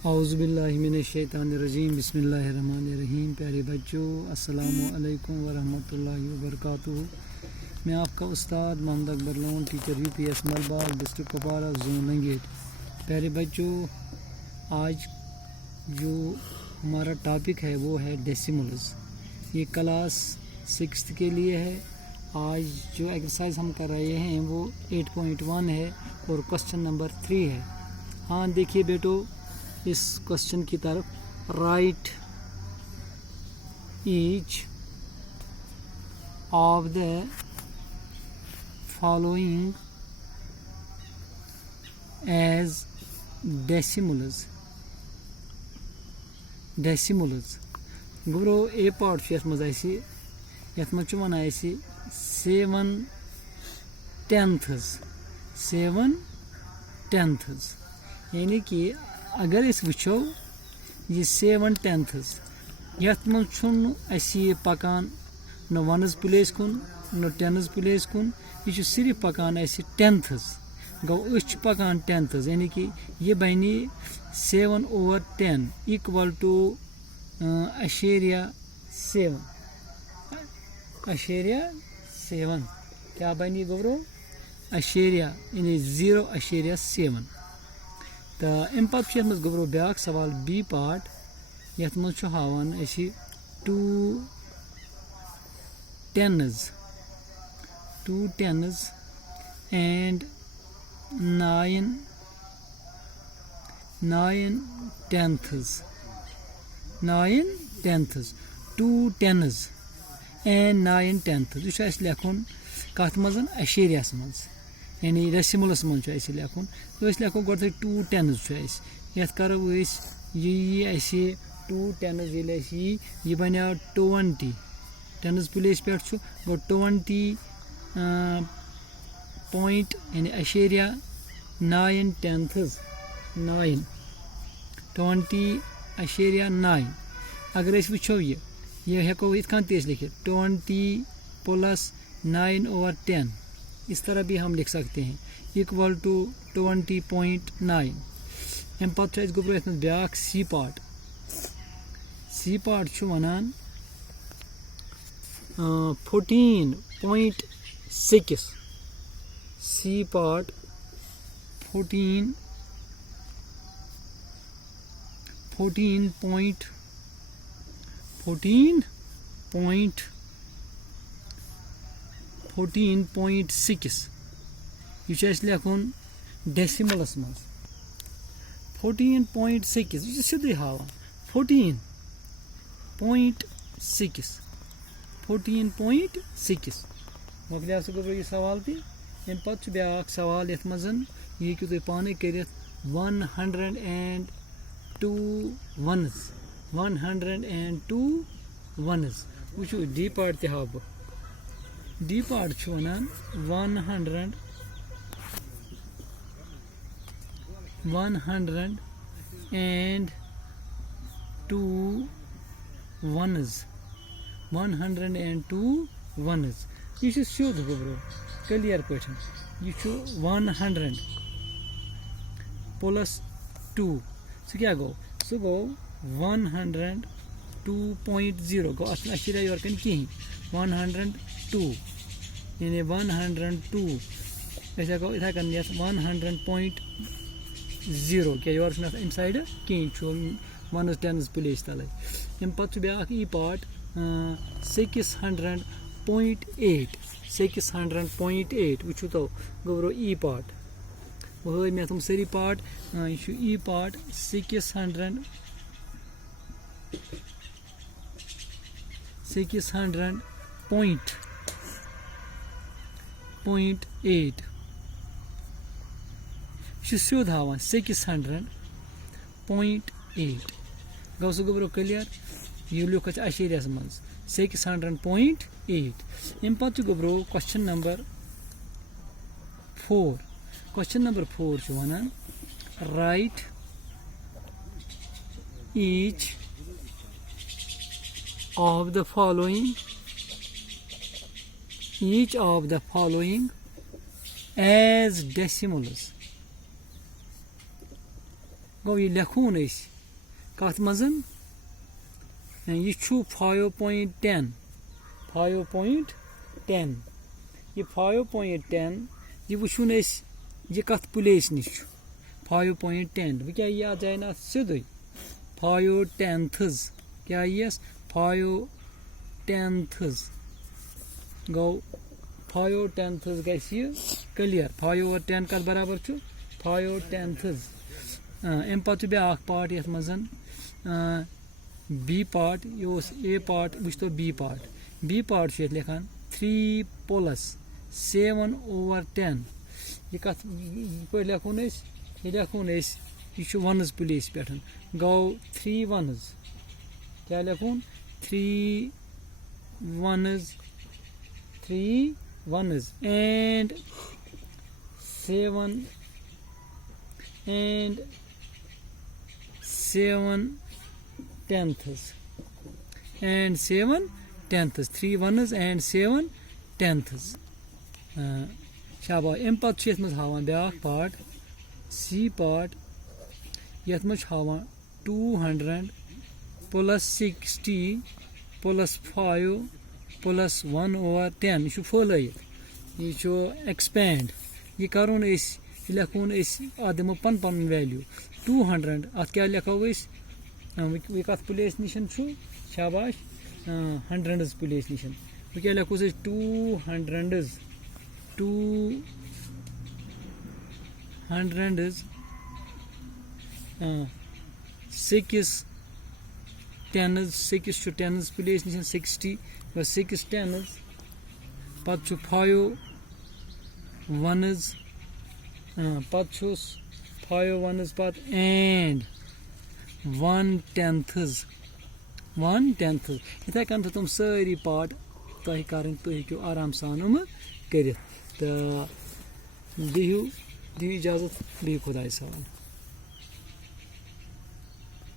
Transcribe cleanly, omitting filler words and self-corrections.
औज़ुबिल्लाहिमिनश्शैतानिर्रजीम बिस्मिल्लाहिर्रहमानिर्रहीम। प्यारे बच्चों, अस्सलामु अलैकुम वरहमतुल्लाहि वबरकातुहू। मैं आपका उस्ताद Mohammad Akbar Lone, teacher UPS Malbagh, district Kupwara, zone Langate. प्यारे बच्चों, आज जो हमारा टॉपिक है वो है डेसिमल्स। ये क्लास 6 के लिए है। आज जो एक्सरसाइज हम कर रहे हैं वो 8.1 है और क्वेश्चन नंबर 3 है। हाँ देखिए बेटो, इस क्वेश्चन की तरफ, write each of the following as decimals. गुरो ए पार्ट यथ मज यथ मज वन 7/10 यानी कि अगर इस वुचो ये 7/10 यथ मज पकान न 1 प्लेस कुन न 10 प्लेस कुन, यह सिर्फ पकान 10 गो पकान 10 यानी कि ये बनी 7/10 इक्वल टू 0.7 क्या बनी गोबरो 0.7। तो अम पे गोबरो ब्याक सवाल बी पार्ट यथ मज हावान 2 10s and 9 10ths 2 10s and 9 10ths यह लिखुन कत मज अशेरियस मज यानी डेसिमल्स मज लिखुन। तो लिखो गो 2 10s ये करो ये 2 10s ये बनो 20 10s प्लेस पे गो 20 पॉइंट यानी 9 10ths 9 20.9। अगर वो ये हेको इत लिखित 20 + 9/10 इस तरह भी हम लिख सकते हैं इक्वल टू 20.9। अम पे गोबरो ये ब्याक सी पार्ट वनान 14.6 सी पार्ट 14.6 यह लिखुन डेसिमल्स मज 14.6 यह सीधे हावान 14.6 मोकलिया गोबरो यह सवाल तम पे ब्याक सवाल ये मज यह तुम पाने कर 102 ones वो डी पार्ट तह हाव बह डी पार्ट वनान 102 ones यह सीध गोबरो क्लियर पे यह 100 + 2 क्या गो 102.0 गो अशरिया योर कहीं 102 यानी 102 ऐसा गो इथे 100.0 क्या योर अम साइड कहीं 1 10 प्लेस तल अम पे ब्या ई पार्ट 600.8 वो तो गोबरो ई पार्ट वो मे तुम सारी पार्ट यह ई पार्ट 600.8 सीध हावान 600.8 गो सो गोबरो क्लियर यह लिख अशरियस मज 600.8। अम पे गोबरो क्वेश्चन नंबर 4 वनान write each of the following as decimals गो ये लिखून कथ मजन ये 5.10 5.10 ये 5.10 ये वुन ये कथ प्लेस नश 5.10 वह क्या ये जाए ना सीधे 5/10 क्या यस 5/10 गो 5/10 गई क्लियर 5/10 कत बराबर 5/10 अम पे ब्या पार्ट ये मजन बी पार्ट ये ए पार्ट वो तो बी पार्ट ये लिखान 3 + 7/10 ये कत पे लिखून ये लिखून ये वनज प्लेस पे गो 3 वनज क्या लिखून 3 वनज and 7 tenths and 7 tenths 3 ones and 7 tenths शाबाश अम पे मज हावान ब्या पार्ट सी पार्ट यथ मज हावान 200 + 60 + 5 + 1/10 यह फहलित यह एक्सपेंड यह करोन लिखून अत दिमो पन वैल्यू 200 अत क्या लिखो वह कत प्लेस निशन शाबाश 100 प्लेस निशन वह क्या लिखो 200 6 tens 6 tens place Neesham 60 6 tens पत 5 ones पत 5 ones पत and 1/10 इथे कन तुम सारी पार्ट तुम कर तुम आराम सान कर दिहु इजाजत बिहु खुदाय सावन।